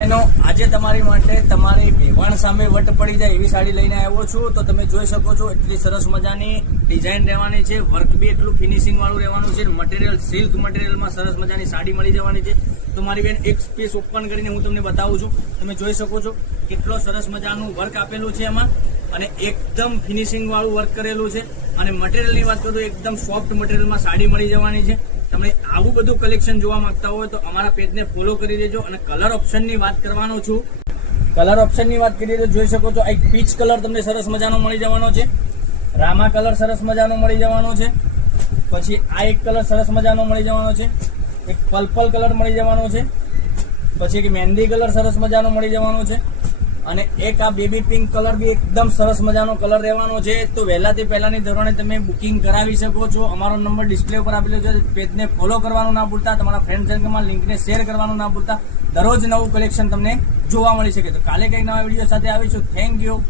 આજે તમારી માટે તમારી વેવાણ સામે વટ પડી જાય એવી સાડી લઈને આવ્યો છું. તો તમે જોઈ શકો છો એટલી સરસ મજાની ડિઝાઇન રહેવાની છે, વર્ક બી એટલું ફિનિશિંગ વાળું રહેવાનું છે, મટીરિયલ સિલ્ક મટીરિયલમાં સરસ મજાની સાડી મળી જવાની છે. તો મારી બેન એક પીસ ઓપન કરીને હું તમને બતાવું છું. તમે જોઈ શકો છો કેટલો સરસ મજાનું વર્ક આપેલું છે એમાં, અને એકદમ ફિનિશિંગ વાળું વર્ક કરેલું છે. અને મટીરિયલની વાત કરું તો એકદમ સોફ્ટ મટીરિયલમાં સાડી મળી જવાની છે. તમે આવું બધું કલેક્શન જોવા માંગતા હોય તો અમારા પેજને ફોલો કરી દેજો. અને કલર ઓપ્શનની વાત કરવાનો છું. કલર ઓપ્શનની વાત કરીએ તો જોઈ શકો છો એક પીચ કલર તમને સરસ મજાનો મળી જવાનો છે, રામા કલર સરસ મજાનો મળી જવાનો છે, પછી આ એક કલર સરસ મજાનો મળી જવાનો છે, એક પર્પલ કલર મળી જવાનો છે, પછી એક મહેંદી કલર સરસ મજાનો મળી જવાનો છે, અને એક આ બેબી પિંક કલર બી એકદમ સરસ મજાનો કલર રહેવાનો છે. તો વહેલાથી પહેલાની ધોરણે તમે બુકિંગ કરાવી શકો છો. અમારો નંબર ડિસ્પ્લે ઉપર આપેલો છે. પેજને ફોલો કરવાનું ના ભૂલતા, તમારા ફ્રેન્ડ સર્કલમાં લિંકને શેર કરવાનું ના ભૂલતા. દરરોજ નવું કલેક્શન તમને જોવા મળી શકે. તો કાલે કંઈક નવા વિડીયો સાથે આવીશું. Thank you.